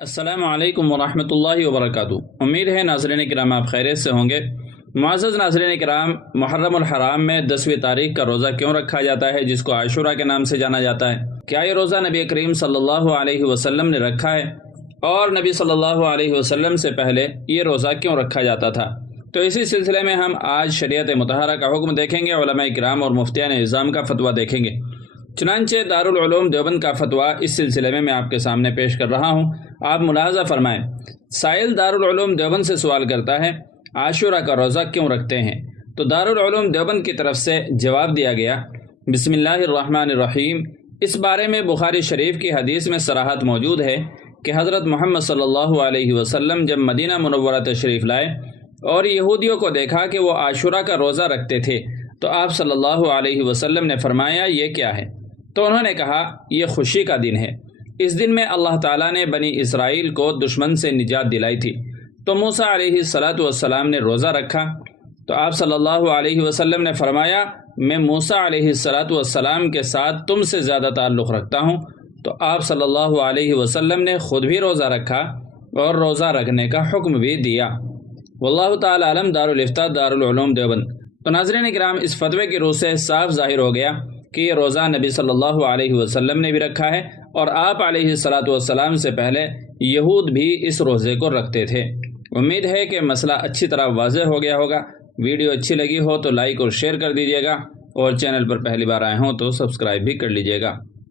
السلام علیکم ورحمۃ اللہ وبرکاتہ۔ امید ہے ناظرین کرام آپ خیریت سے ہوں گے۔ معزز ناظرین کرام، محرم الحرام میں 10ویں تاریخ کا روزہ کیوں رکھا جاتا ہے جس کو عاشورہ کے نام سے جانا جاتا ہے؟ کیا یہ روزہ نبی کریم صلی اللہ علیہ وسلم نے رکھا ہے؟ اور نبی صلی اللہ علیہ وسلم سے پہلے یہ روزہ کیوں رکھا جاتا تھا؟ تو اسی سلسلے میں ہم آج شریعت مطہرہ کا حکم دیکھیں گے، علماء کرام اور مفتیان نظام کا فتویٰ دیکھیں گے۔ چنانچہ دارالعلوم دیوبند کا فتویٰ اس سلسلے میں آپ کے سامنے پیش کر رہا ہوں، آپ ملاحظہ فرمائیں۔ سائل دارالعلوم دیوبند سے سوال کرتا ہے، عاشورہ کا روزہ کیوں رکھتے ہیں؟ تو دارالعلوم دیوبند کی طرف سے جواب دیا گیا، بسم اللہ الرحمن الرحیم۔ اس بارے میں بخاری شریف کی حدیث میں صراحت موجود ہے کہ حضرت محمد صلی اللہ علیہ وسلم جب مدینہ منورہ تشریف لائے اور یہودیوں کو دیکھا کہ وہ عاشورہ کا روزہ رکھتے تھے تو آپ صلی اللہ علیہ وسلم نے فرمایا، یہ کیا ہے؟ تو انہوں نے کہا، یہ خوشی کا دن ہے۔ اس دن میں اللہ تعالیٰ نے بنی اسرائیل کو دشمن سے نجات دلائی تھی، تو موسیٰ علیہ السلام نے روزہ رکھا۔ تو آپ صلی اللہ علیہ وسلم نے فرمایا، میں موسیٰ علیہ السلام کے ساتھ تم سے زیادہ تعلق رکھتا ہوں۔ تو آپ صلی اللہ علیہ وسلم نے خود بھی روزہ رکھا اور روزہ رکھنے کا حکم بھی دیا۔ واللہ تعالی عالم۔ دارالفتاء دارالعلوم دیوبند۔ تو ناظرین کرام، اس فتوے کی روح سے صاف ظاہر ہو گیا کہ یہ روزہ نبی صلی اللہ علیہ وسلم نے بھی رکھا ہے، اور آپ علیہ السلام سے پہلے یہود بھی اس روزے کو رکھتے تھے۔ امید ہے کہ مسئلہ اچھی طرح واضح ہو گیا ہوگا۔ ویڈیو اچھی لگی ہو تو لائک اور شیئر کر دیجیے گا، اور چینل پر پہلی بار آئے ہوں تو سبسکرائب بھی کر لیجیے گا۔